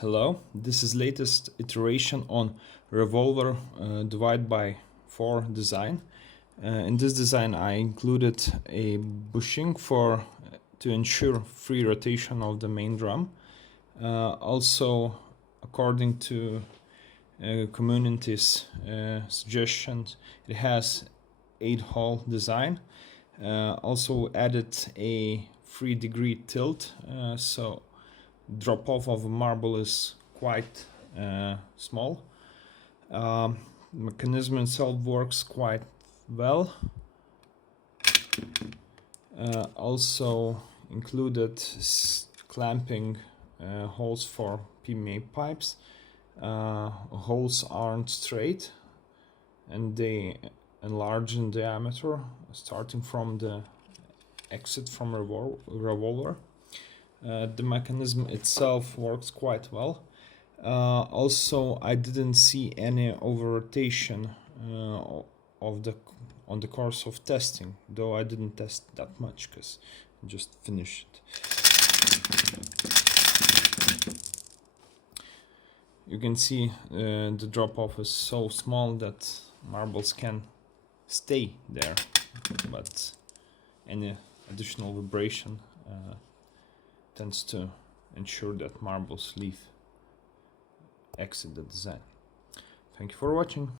Hello, this is latest iteration on Revolver divide by 4 design. In this design I included a bushing to ensure free rotation of the main drum. Also, according to community's suggestions, it has 8-hole design. Also added a 3-degree tilt, so drop off of a marble is quite small. Mechanism itself works quite well. Also included clamping holes for PMMA pipes. Holes aren't straight and they enlarge in diameter starting from the exit from revolver. The mechanism itself works quite well. Also, I didn't see any over-rotation on the course of testing, though I didn't test that much because I just finished it. You can see the drop-off is so small that marbles can stay there, but any additional vibration tends to ensure that marbles exit the design. Thank you for watching.